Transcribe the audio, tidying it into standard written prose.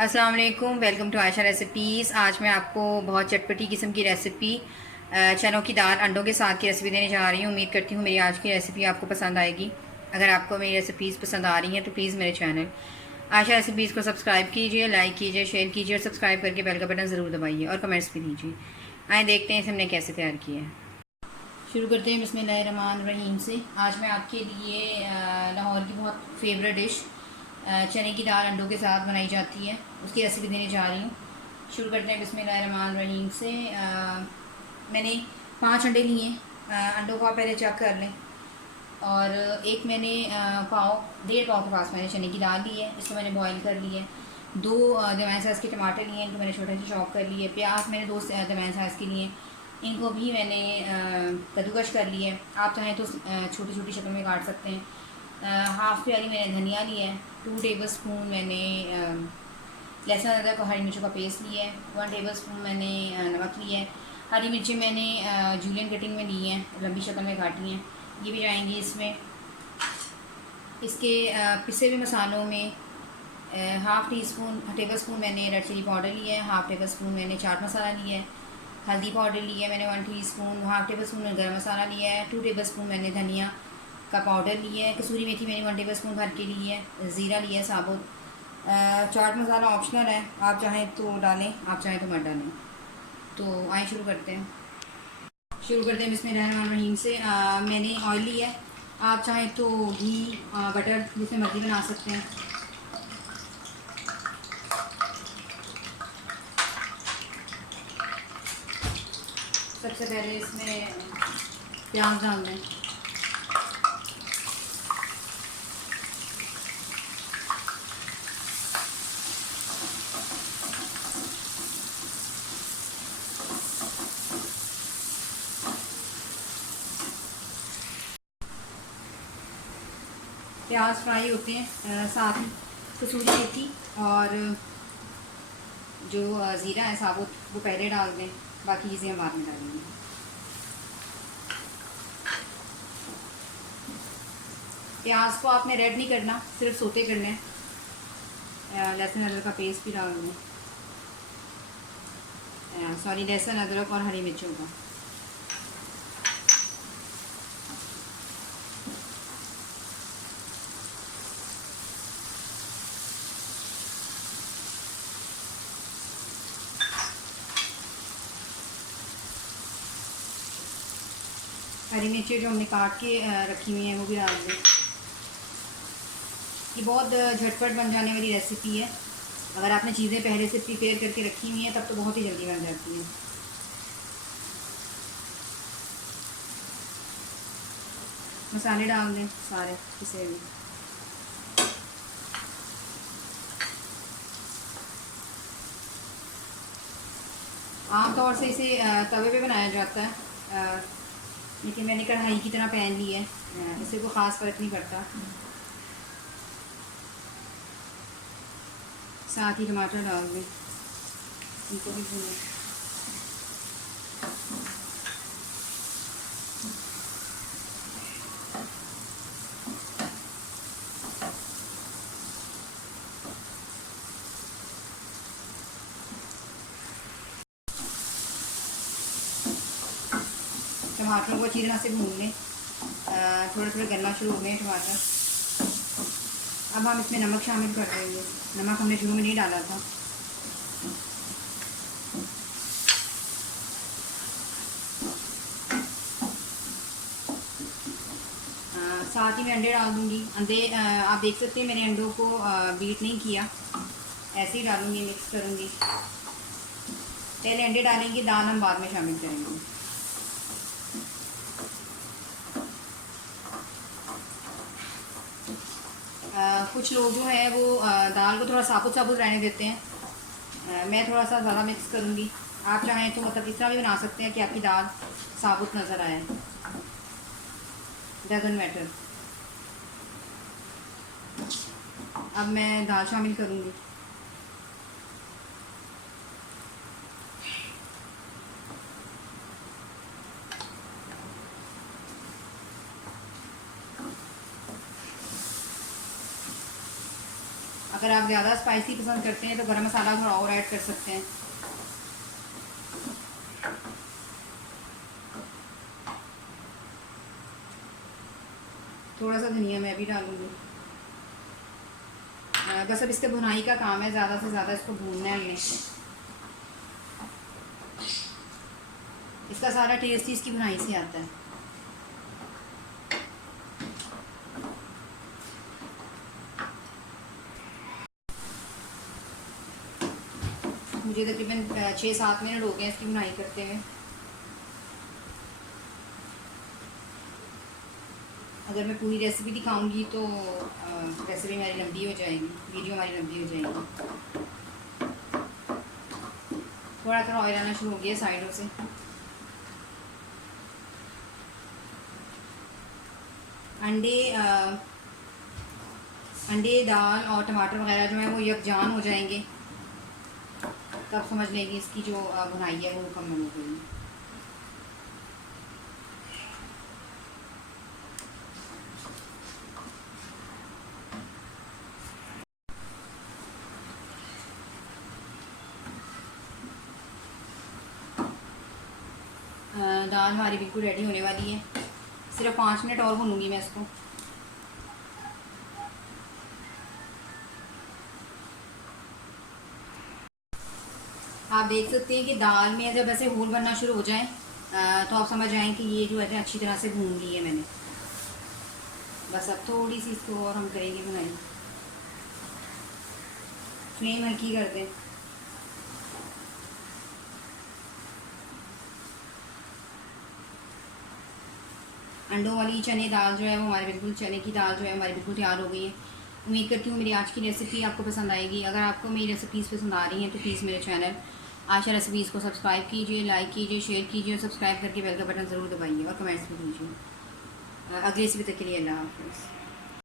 अस्सलाम वालेकुम, welcome to Ayesha recipes. आज मैं आपको बहुत चटपटी किस्म की रेसिपी चनों की दाल अंडों के साथ की रेसिपी देने जा रही हूँ। उम्मीद करती हूँ मेरी आज की रेसिपी आपको पसंद आएगी। अगर आपको मेरी रेसिपीज़ पसंद आ रही हैं तो प्लीज़ मेरे चैनल आयशा रेसिपीज़ को सब्सक्राइब कीजिए, लाइक कीजिए, शेयर कीजिए और सब्सक्राइब करके बेल का बटन ज़रूर दबाइए और कमेंट्स भी दीजिए। आए देखते हैं इसे हमने कैसे तैयार किया है। शुरू करते हैं बिस्मिल्लाहिर्रहमानिर्रहीम से। आज मैं आपके लिए लाहौर की बहुत फेवरेट डिश चने की दाल अंडों के साथ बनाई जाती है, उसकी रेसिपी देने जा रही हूँ। शुरू करते हैं बिस्मिल्लाहिर्रहमानिर्रहीम से। मैंने 5 अंडे लिए। अंडों को आप पहले चेक कर लें। और एक मैंने डेढ़ पाव के पास मैंने चने की दाल ली है, इसको मैंने बॉईल कर लिया है। 2 दरमियाने साइज़ के टमाटर लिए, इनको मैंने छोटे से चॉप कर लिए। प्याज मैंने 2 दरमियाने साइज़ के लिए, इनको भी मैंने कद्दूकश कर लिए। आप चाहें तो छोटी छोटी शक्ल में काट सकते हैं। हाफ़ प्याली मैंने धनिया लिया है। 2 टेबल स्पून मैंने लहसुन अदरक और हरी मिर्चों का पेस्ट लिया है। 1 टेबल स्पून मैंने नमक लिया है। हरी मिर्ची मैंने जूलियन कटिंग में ली हैं, लंबी शक्ल में काटी हैं, ये भी जाएंगी इसमें। इसके पिसे हुए मसालों में हाफ़ टेबल स्पून मैंने रेड चिली पाउडर लिया है। हाफ़ टेबल स्पून मैंने चाट मसाला लिया है। हल्दी पाउडर लिया है मैंने 1 टीस्पून। हाफ़ टेबल स्पून मैंने गर्म मसाला लिया है। 2 टेबल स्पून मैंने धनिया का पाउडर लिया है। कसूरी मेथी मैंने 1 टेबल स्पून भर के ली है। ज़ीरा लिया है साबुत। चाट मसाला ऑप्शनल है, आप चाहें तो डालें, आप चाहें तो मत डालें। तो आइए शुरू करते हैं। बिस्मिल्लाहिर्रहमानिर्रहीम से। मैंने ऑयल लिया है, आप चाहें तो घी बटर जिसमें मर्ज़ी बना सकते हैं। सबसे पहले इसमें प्याज डाल दें। प्याज फ्राई होते हैं, साथ ही कसूरी मेथी और जो ज़ीरा है साबुत वो पहले डाल दें, बाकी चीज़ें हम बाद में डालेंगे। प्याज को आपने रेड नहीं करना, सिर्फ सोते करना है। लहसुन अदरक का पेस्ट भी डाल दें, सॉरी लहसुन अदरक और हरी मिर्चों का। हरी मिर्ची जो हमने काट के रखी हुई हैं वो भी डाल दें। ये बहुत झटपट बन जाने वाली रेसिपी है। अगर आपने चीज़ें पहले से प्रिपेयर करके रखी हुई हैं तब तो बहुत ही जल्दी बन जाती है। मसाले डाल दें सारे पिसे हुए। आमतौर से इसे तवे पे बनाया जाता है, लेकिन मैंने कढ़ाई की तरह पैन ली है, इससे कोई ख़ास फ़र्क नहीं पड़ता। साथ ही टमाटर डाल दें, इनको भी भूनें। टमाटरों को अच्छी तरह से भून लें। थोड़े थोड़े गलना शुरू हो गए टमाटर। अब हम इसमें नमक शामिल कर देंगे। नमक हमने शुरू में नहीं डाला था। साथ ही मैं अंडे डाल दूँगी। अंडे आप देख सकते हैं मैंने अंडों को बीट नहीं किया, ऐसे ही डालूँगी, मिक्स करूँगी। पहले अंडे डालेंगे, दाल हम बाद में शामिल करेंगे। कुछ लोग जो है वो दाल को थोड़ा साबुत साबुत रहने देते हैं। मैं थोड़ा सा ज़्यादा मिक्स करूँगी। आप चाहें तो मतलब इस तरह भी बना सकते हैं कि आपकी दाल साबुत नज़र आए, डजंट मैटर। अब मैं दाल शामिल करूँगी। अब अगर आप ज़्यादा स्पाइसी पसंद करते हैं तो गरम मसाला थोड़ा और ऐड कर सकते हैं। थोड़ा सा धनिया मैं भी डालूँगी। बस अब इसके भुनाई का काम है, ज़्यादा से ज़्यादा इसको भूनना है हमने। इसका सारा टेस्ट ही इसकी भुनाई से आता है। मुझे तकरीबन 6-7 मिनट हो गए इसकी भुनाई करते हुए। अगर मैं पूरी रेसिपी दिखाऊंगी तो रेसिपी हमारी लंबी हो जाएगी, वीडियो हमारी लंबी हो जाएगी। थोड़ा थोड़ा ऑयल आना शुरू हो गया साइडों से। अंडे दाल और टमाटर वगैरह जो है वो यकजान हो जाएंगे, तब समझ लेंगे इसकी जो भुनाई है वो मुकम्मल हो गई। दाल हमारी बिल्कुल रेडी होने वाली है। सिर्फ 5 मिनट और भूनूंगी मैं इसको। आप देख सकते हैं कि दाल में जब ऐसे होल बनना शुरू हो जाए तो आप समझ आएँ कि ये जो है अच्छी तरह से भून ली है मैंने। बस अब थोड़ी सी इसको और हम करेंगे भुनाई। फ्लेम हल्की कर दें। अंडों वाली चने दाल जो है वो हमारे बिल्कुल, चने की दाल जो है हमारी बिल्कुल तैयार हो गई है। उम्मीद करती हूँ मेरी आज की रेसिपी आपको पसंद आएगी। अगर आपको मेरी रेसिपीज़ पसंद आ रही हैं तो प्लीज़ मेरे चैनल आशा रेसिपीज़ को सब्सक्राइब कीजिए, लाइक कीजिए, शेयर कीजिए और सब्सक्राइब करके बेल का बटन ज़रूर दबाइए और कमेंट्स में कीजिए। अगली रेसिपी तक के लिए अल्लाह हाफ़िज़।